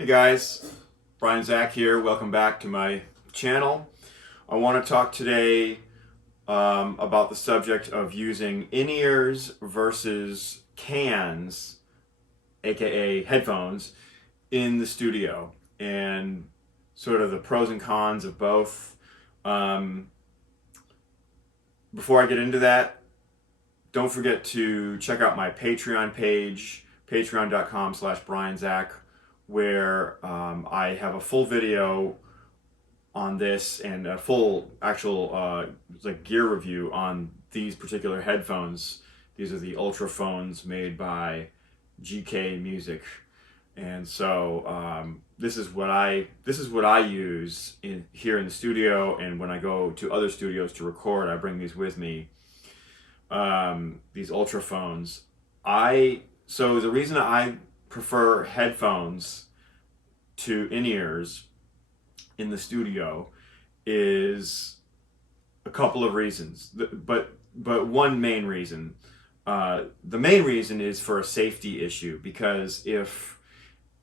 Hey guys, Brian Zach here. Welcome back to my channel. I want to talk today about the subject of using in-ears versus cans, aka headphones, in the studio, and sort of the pros and cons of both. Before I get into that, don't forget to check out my Patreon page, patreon.com/BrianZach, where I have a full video on this and a full actual like gear review on these particular headphones. These are the Ultraphones made by GK Music, and so this is what I use here in the studio, and when I go to other studios to record, I bring these with me. These Ultraphones. So the reason I prefer headphones to in-ears in the studio is a couple of reasons, but one main reason. The main reason is for a safety issue, because if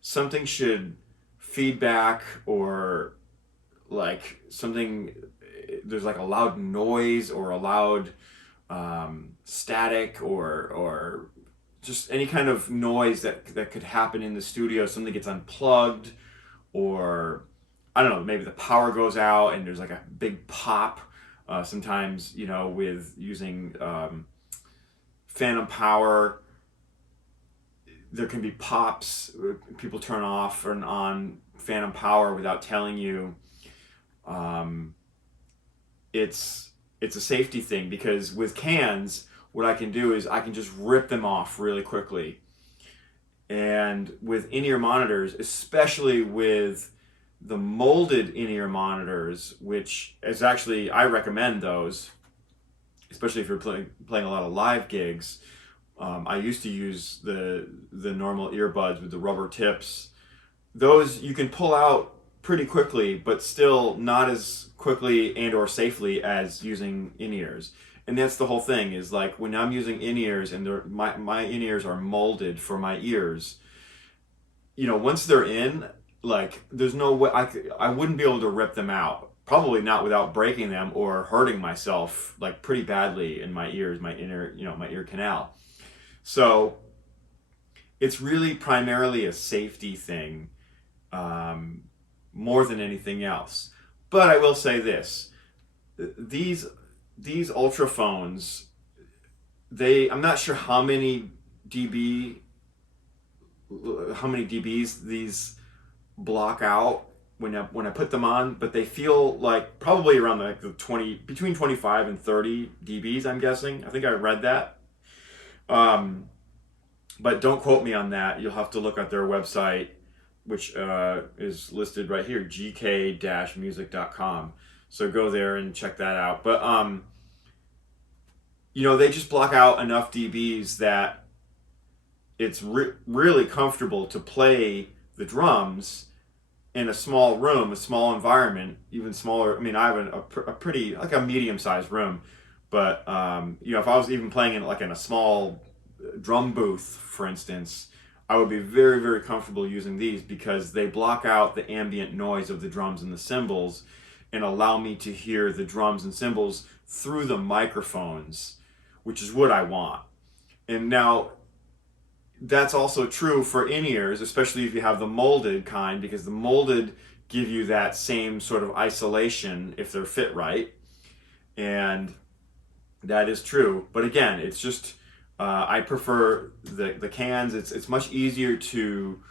something should feedback or like something, there's like a loud noise or a loud static or just any kind of noise that could happen in the studio, something gets unplugged, or I don't know, maybe the power goes out and there's like a big pop. Sometimes, with using phantom power, there can be pops. People turn off and on phantom power without telling you. It's a safety thing, because with cans, what I can do is I can just rip them off really quickly. And with in-ear monitors, especially with the molded in-ear monitors, which is actually, I recommend those, especially if you're playing a lot of live gigs. I used to use the normal earbuds with the rubber tips. Those you can pull out pretty quickly, but still not as quickly and or safely as using in-ears. And that's the whole thing, is like when I'm using in-ears and my in-ears are molded for my ears, once they're in, like there's no way I wouldn't be able to rip them out. Probably not without breaking them or hurting myself like pretty badly in my ears, my ear canal. So it's really primarily a safety thing, more than anything else. But I will say this: these Ultraphones, I'm not sure how many dBs these block out when I put them on, but they feel like probably around like between 25 and 30 dBs, I'm guessing. I think I read that. But don't quote me on that. You'll have to look at their website, which is listed right here, gk-music.com. So go there and check that out. But they just block out enough dBs that it's really comfortable to play the drums in a small room, a small environment, even smaller. I mean, I have a pretty, like a medium-sized room, but if I was even playing in a small drum booth, for instance, I would be very, very comfortable using these, because they block out the ambient noise of the drums and the cymbals and allow me to hear the drums and cymbals through the microphones, which is what I want. And now that's also true for in-ears, especially if you have the molded kind, because the molded give you that same sort of isolation if they're fit right. And that is true. But again, it's just, I prefer the cans. It's much easier to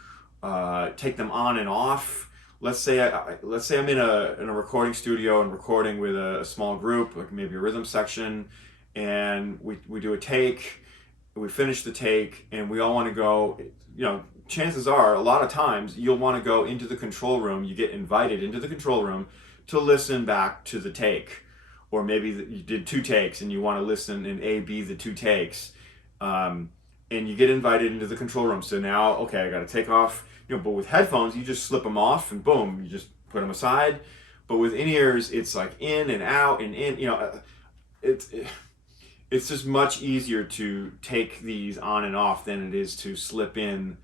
take them on and off. Let's say I'm in a recording studio and recording with a small group, like maybe a rhythm section, and we do a take. We finish the take and we all want to go, chances are a lot of times you'll want to go into the control room. You get invited into the control room to listen back to the take, or maybe you did two takes and you want to listen and A/B the two takes, and you get invited into the control room. So now, okay, I got to take off, but with headphones, you just slip them off and boom, you just put them aside. But with in-ears, it's like in and out and in, it's just much easier to take these on and off than it is to slip in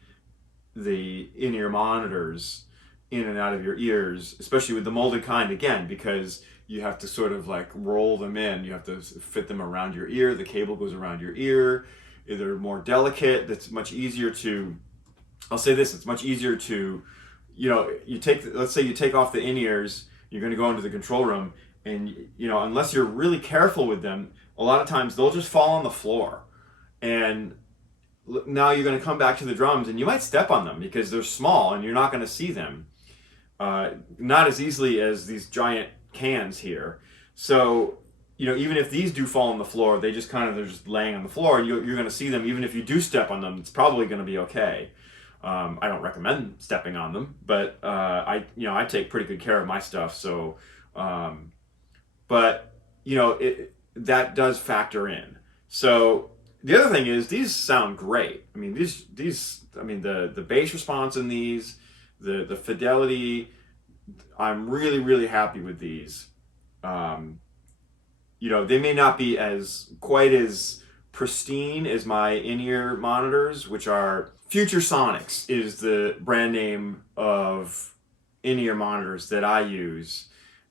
the in-ear monitors in and out of your ears, especially with the molded kind, again, because you have to sort of like roll them in. You have to fit them around your ear. The cable goes around your ear. They're more delicate. That's much easier to, I'll say this, it's much easier to, let's say you take off the in-ears, you're going to go into the control room, and, unless you're really careful with them, a lot of times they'll just fall on the floor. And now you're going to come back to the drums and you might step on them because they're small and you're not going to see them. Not as easily as these giant cans here. So, even if these do fall on the floor, they're just laying on the floor, and you're going to see them. Even if you do step on them, it's probably going to be okay. I don't recommend stepping on them, but I take pretty good care of my stuff. So, but that does factor in. So the other thing is these sound great. I mean, the bass response in these, the fidelity, I'm really, really happy with these. They may not be quite as pristine as my in-ear monitors, which are Future Sonics is the brand name of in-ear monitors that I use,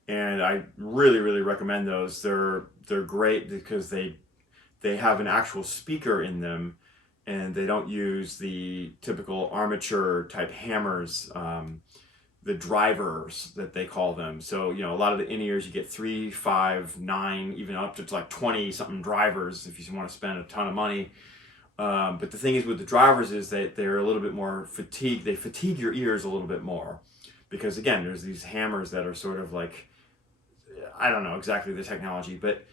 and I really, really recommend those. They're great because they have an actual speaker in them, and they don't use the typical armature type hammers, the drivers that they call them. So, a lot of the in-ears, you get 3, 5, 9, even up to like 20 something drivers if you want to spend a ton of money. But the thing is with the drivers is that they're a little bit more fatigued. They fatigue your ears a little bit more because, again, there's these hammers that are sort of like, I don't know exactly the technology, but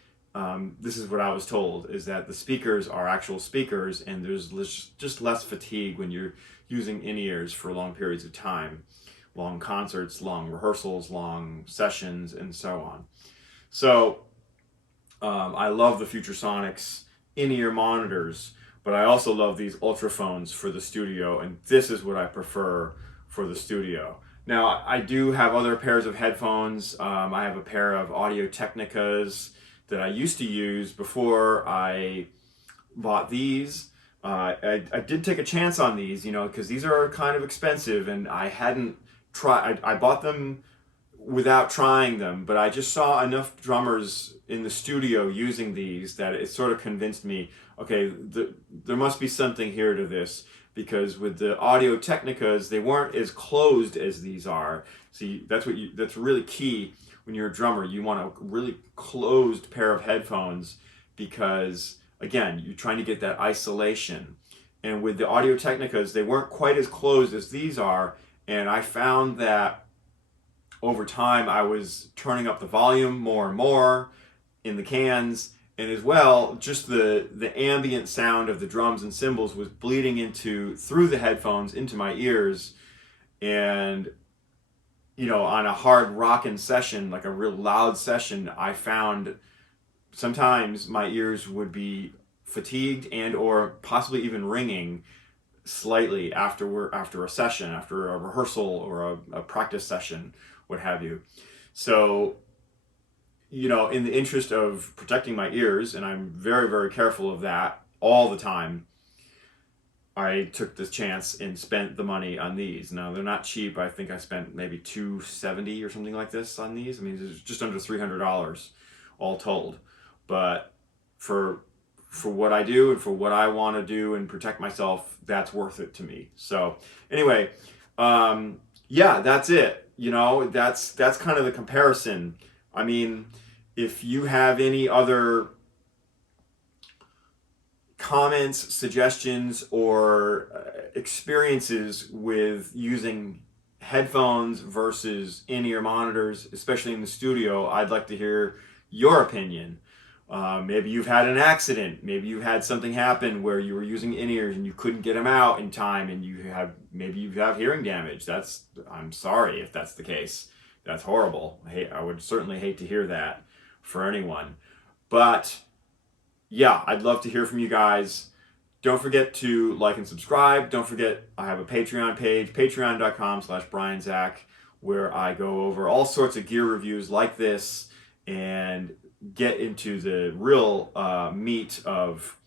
this is what I was told, is that the speakers are actual speakers, and there's just less fatigue when you're using in-ears for long periods of time, long concerts, long rehearsals, long sessions, and so on. So I love the Future Sonics in-ear monitors, but I also love these Ultraphones for the studio, and this is what I prefer for the studio. Now, I do have other pairs of headphones. I have a pair of Audio Technicas that I used to use before I bought these. I did take a chance on these, because these are kind of expensive, and I hadn't tried. I bought them without trying them, but I just saw enough drummers in the studio using these that it sort of convinced me, okay, there must be something here to this, because with the Audio Technicas, they weren't as closed as these are. See, that's really key when you're a drummer. You want a really closed pair of headphones because, again, you're trying to get that isolation. And with the Audio Technicas, they weren't quite as closed as these are, and I found that over time I was turning up the volume more and more in the cans, and as well, just the ambient sound of the drums and cymbals was bleeding through the headphones into my ears. And on a hard rockin' session, like a real loud session, I found sometimes my ears would be fatigued and or possibly even ringing slightly after a session, after a rehearsal or a practice session, what have you. So, in the interest of protecting my ears, and I'm very, very careful of that all the time, I took this chance and spent the money on these. Now, they're not cheap. I think I spent maybe $270 or something like this on these. I mean, it's just under $300 all told. But for what I do and for what I want to do and protect myself, that's worth it to me. So anyway, that's it. That's kind of the comparison. I mean, if you have any other comments, suggestions, or experiences with using headphones versus in-ear monitors, especially in the studio, I'd like to hear your opinion. Maybe you've had an accident. Maybe you had something happen where you were using in-ears and you couldn't get them out in time, and maybe you have hearing damage. I'm sorry if that's the case. That's horrible. I would certainly hate to hear that for anyone. But yeah, I'd love to hear from you guys. Don't forget to like and subscribe. Don't forget, I have a Patreon page, patreon.com/BrianZach, where I go over all sorts of gear reviews like this and get into the real meat of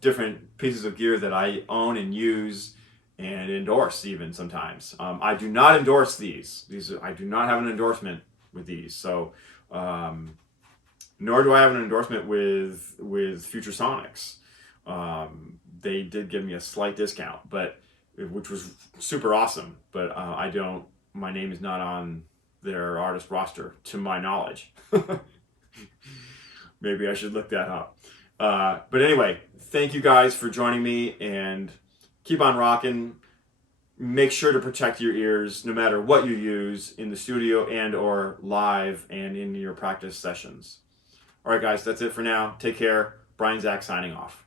different pieces of gear that I own and use, and endorse even sometimes. I do not endorse these. I do not have an endorsement with these. So, nor do I have an endorsement with Future Sonics. They did give me a slight discount, but which was super awesome. But I don't. My name is not on their artist roster, to my knowledge. Maybe I should look that up. But anyway, thank you guys for joining me, and keep on rocking. Make sure to protect your ears no matter what you use in the studio and or live and in your practice sessions. All right, guys, that's it for now. Take care. Brian Zach signing off.